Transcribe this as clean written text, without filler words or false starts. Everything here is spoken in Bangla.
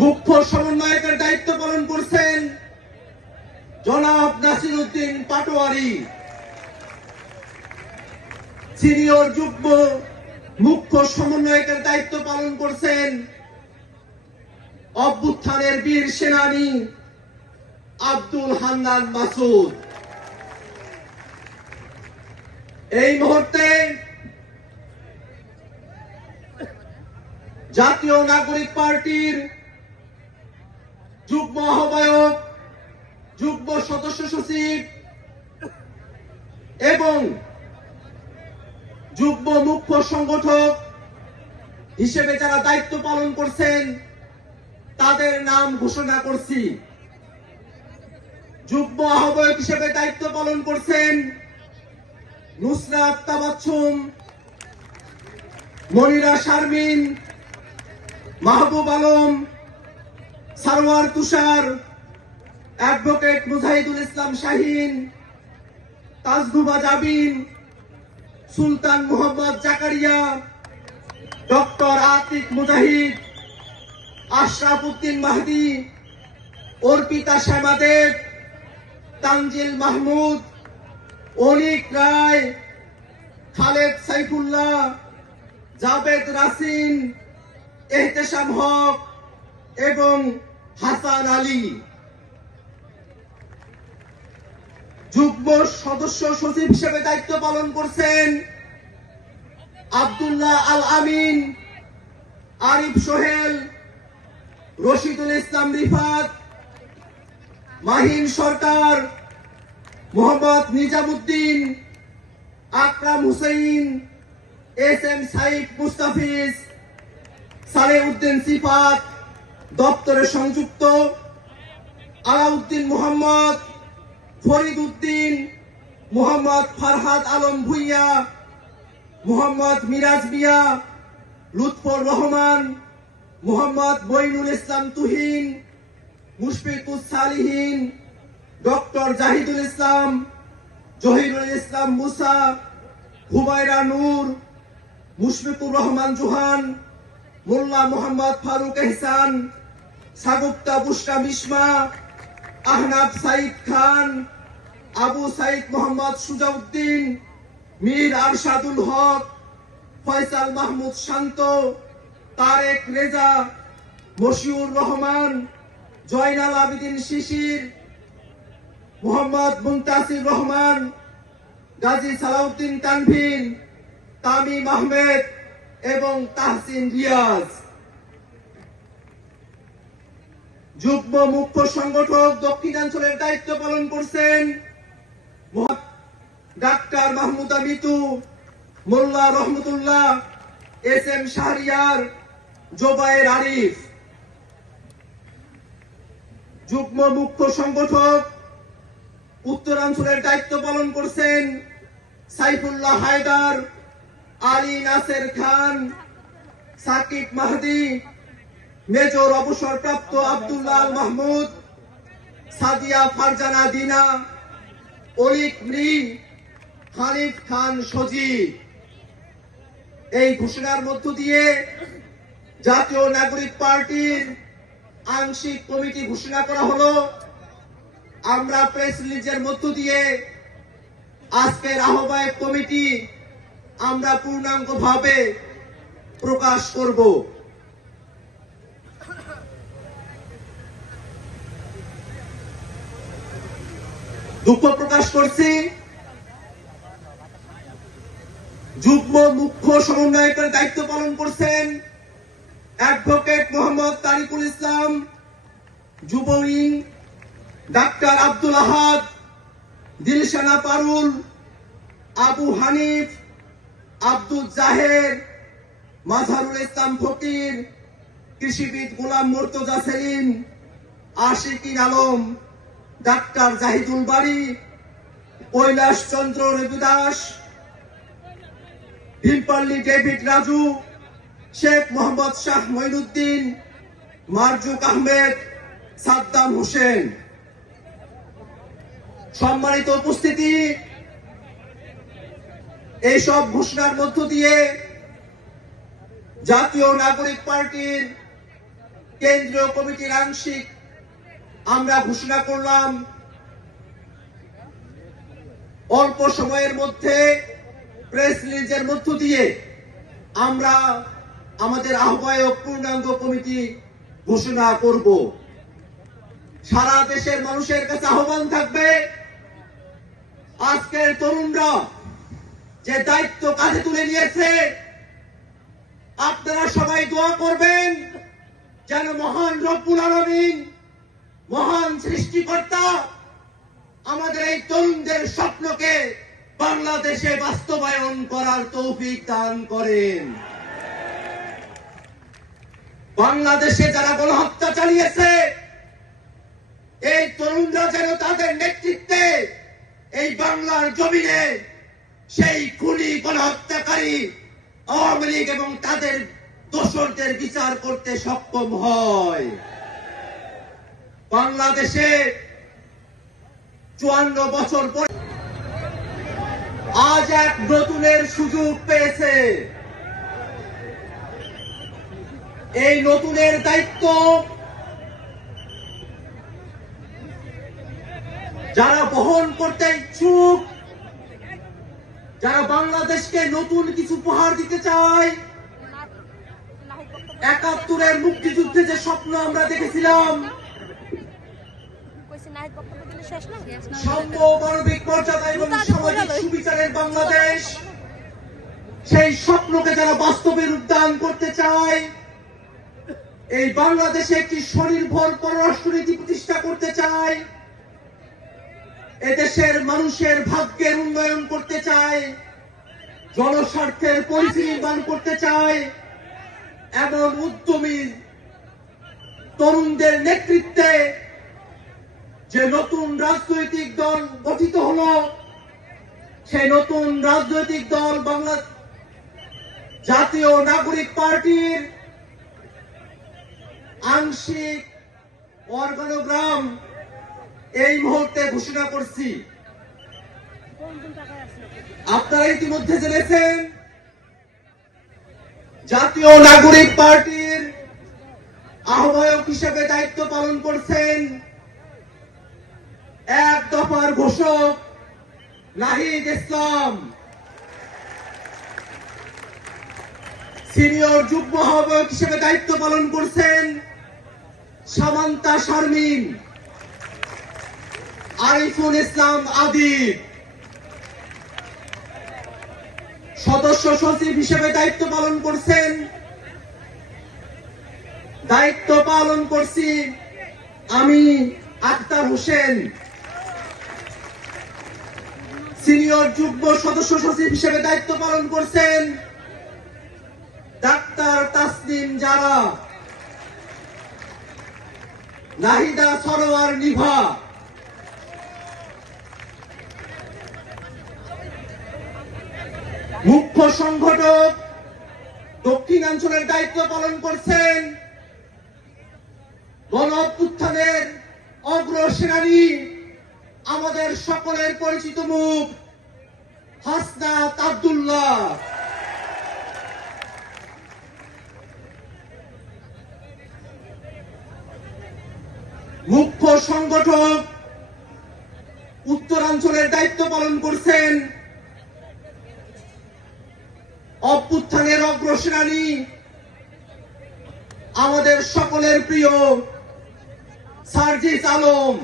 মুখ্য সমন্বয়কের দায়িত্ব পালন করছেন জনাব নাসিরউদ্দিন পাটোয়ারি। সিনিয়র যুগ্ম মুখ্য সমন্বয়কের দায়িত্ব পালন করছেন অভ্যুত্থানের বীর সেনানী আব্দুল হান্নান মাসুদ। এই মুহূর্তে জাতীয় নাগরিক পার্টির যুগ্ম আহ্বায়ক, যুগ্ম সদস্য সচিব এবং যুগ্ম মুখ্য সংগঠক হিসেবে যারা দায়িত্ব পালন করছেন তাদের নাম ঘোষণা করছি। যুগ্ম আহ্বায়ক হিসেবে দায়িত্ব পালন করছেন নুসরাত তাবাচ্ছুম, মনিরা শারমিন, মাহবুব আলম, সারওয়ার তুষার, অ্যাডভোকেট মুজাহিদুল ইসলাম শাহীন, তাজনুবা জাবিন, সুলতান মোহাম্মদ জাকারিয়া, ডক্টর আতিক মুজাহিদ, আশরাফ উদ্দিন মাহদি, অর্পিতা শ্যামা দেব, তানজিল মাহমুদ, অনিক রায়, খালেদ সাইফুল্লাহ, জাবেদ রাসিন, এহতেশাম হক এবং হাসান আলী। যুগ্ম সদস্য সচিব হিসেবে দায়িত্ব পালন করছেন আব্দুল্লাহ আল আমিন, আরিফ সোহেল, রশিদুল ইসলাম রিফাত, মাহিন সরকার, মোহাম্মদ নিজামুদ্দিন, আকরাম হুসাইন, এস এম সাইফ মুস্তাফিজ, সালেউদ্দিন সিফাত, দপ্তরে সংযুক্ত, আলাউদ্দিন মোহাম্মদ, ফরিদ উদ্দিন, মোহাম্মদ ফারহাদ আলম ভুইয়া, মোহাম্মদ মিরাজ মিয়া, লুৎফর রহমান, মোহাম্মদ বইনুল ইসলাম তুহিন, মুশফিকুস সালিহিন, ডক্টর জাহিদুল ইসলাম, জহিরুল ইসলাম মুসা, হুমায়রা নূর, মুশফিকুর রহমান জোহান, মোল্লা মোহাম্মদ ফারুক এহসান, সাগুপ্তা বুশরা মিশমা, আহনাব সাইদ খান, আবু সাইদ মোহাম্মদ সুজাউদ্দিন, মীর আরশাদুল হক, ফয়সাল মাহমুদ শান্ত, তারেক রেজা, মশিউর রহমান, জয়নাল আবিদিন শিশির, মোহাম্মদ মুনতাসির রহমান, গাজী সালাউদ্দিন তানভীর, তামিম আহমেদ এবং তাহসিন রিয়াজ। যুগ্ম মুখ্য সংগঠক দক্ষিণাঞ্চলের দায়িত্ব পালন করছেন ডাক্তার মাহমুদা মিতু, মোল্লা রহমতুল্লাহ, এস এম শাহরিয়ার, জোবায়ের আরিফ। যুগ্ম মুখ্য সংগঠক উত্তরাঞ্চলের দায়িত্ব পালন করছেন সাইফুল্লাহ হায়দার, আলী নাসের খান, সাকিব মাহদি, মেজর অবসরপ্রাপ্ত আব্দুল্লাহ আল মাহমুদ, সাদিয়া ফারজানা দিনা, অলিক মৃ, হানিফ খান সজীব। এই ঘোষণার মধ্য দিয়ে জাতীয় নাগরিক পার্টির আংশিক কমিটি ঘোষণা করা হলো। আমরা প্রেস রিলিজের মধ্য দিয়ে আজকের আহ্বায়ক কমিটি আমরা পূর্ণাঙ্গভাবে প্রকাশ করব। দুঃখ প্রকাশ করছি যুগ্ম মুখ্য সমন্বয়কের দায়িত্ব পালন করছেন অ্যাডভোকেট মোহাম্মদ তারিকুল ইসলাম, যুব উইং ডাক্তার আব্দুল আহাদ, দিলশানা পারুল, আবু হানিফ, আব্দুল জাহের, মাঝহারুল ইসলাম ফকির, কৃষিবিদ গোলাম মুর্তজা সেলিম, আশিকিন আলম, ডাক্তার জাহিদুল বাড়ি, কৈলাস চন্দ্র রবিদাস, ভীমপল্লী ডেভিড রাজু, শেখ মোহাম্মদ শাহ মঈনুদ্দিন, মারজুক আহমেদ, সাদ্দাম হোসেন। সম্মানিত উপস্থিতি, এইসব ঘোষণার মধ্য দিয়ে জাতীয় নাগরিক পার্টির কেন্দ্রীয় কমিটির আংশিক আমরা ঘোষণা করলাম। অল্প সময়ের মধ্যে প্রেস রিলিজের মধ্য দিয়ে আমরা আমাদের আহ্বায়ক পূর্ণাঙ্গ কমিটি ঘোষণা করব। সারা দেশের মানুষের কাছে আহ্বান থাকবে, আজকের তরুণরা যে দায়িত্ব কাঁধে তুলে নিয়েছে, আপনারা সবাই দোয়া করবেন যেন মহান রব্বুল আলামিন, মহান সৃষ্টিকর্তা আমাদের এই তরুণদের স্বপ্নকে বাংলাদেশে বাস্তবায়ন করার তৌফিক দান করেন। বাংলাদেশে যারা গণহত্যা চালিয়েছে, এই তরুণরা যেন তাদের নেতৃত্বে এই বাংলার জমিনে সেই খুনি গণহত্যাকারী আওয়ামী লীগ এবং তাদের দোসরদের বিচার করতে সক্ষম হয়। বাংলাদেশে 54 বছর পরে আজ এক নতুনের সুযোগ পেয়েছে। এই নতুনের দায়িত্ব যারা বহন করতে ইচ্ছুক, যারা বাংলাদেশকে নতুন কিছু উপহার দিতে চায়, 71-এর মুক্তিযুদ্ধে যে স্বপ্ন আমরা দেখেছিলাম, সাম্য, মানবিক মর্যাদা এবং সামাজিক সুবিচারের বাংলাদেশ, সেই স্বপ্নকে যারা বাস্তবে রূপদান করতে চায়, এই বাংলাদেশে একটি স্বনির্ভর পররাষ্ট্রনীতি প্রতিষ্ঠা করতে চায়, এদেশের মানুষের ভাগ্যের উন্নয়ন করতে চায়, জনস্বার্থের পরিধি নির্মাণ করতে চায়, এমন উদ্যমী তরুণদের নেতৃত্বে যে নতুন রাজনৈতিক দল গঠিত হলো, সেই নতুন রাজনৈতিক দল বাংলা জাতীয় নাগরিক পার্টির আংশিক অর্গানোগ্রাম এই মুহূর্তে ঘোষণা করছি। আপনারা ইতিমধ্যে জেনেছেন, জাতীয় নাগরিক পার্টির আহ্বায়ক হিসেবে দায়িত্ব পালন করছেন এক দফার ঘোষক নাহিদ ইসলাম। সিনিয়র যুগ্ম আহ্বায়ক হিসেবে দায়িত্ব পালন করছেন সামান্তা শারমিন। আরিফুল ইসলাম আদিব সদস্য সচিব হিসেবে দায়িত্ব পালন করছি আমি আক্তার হোসেন। সিনিয়র যুগ্ম সদস্য সচিব হিসেবে দায়িত্ব পালন করছেন ডাক্তার তাসনিম জারা, নাহিদা সরোয়ার নিভা। মুখ্য সংগঠক দক্ষিণাঞ্চলের দায়িত্ব পালন করছেন গণ অভ্যুত্থানের অগ্রসেনানী, আমাদের সকলের পরিচিত মুখ হাসনাত আব্দুল্লাহ। মুখ্য সংগঠক উত্তরাঞ্চলের দায়িত্ব পালন করছেন অভ্যুত্থানের অগ্রসেনানী, আমাদের সকলের প্রিয় সার্জিস আলম।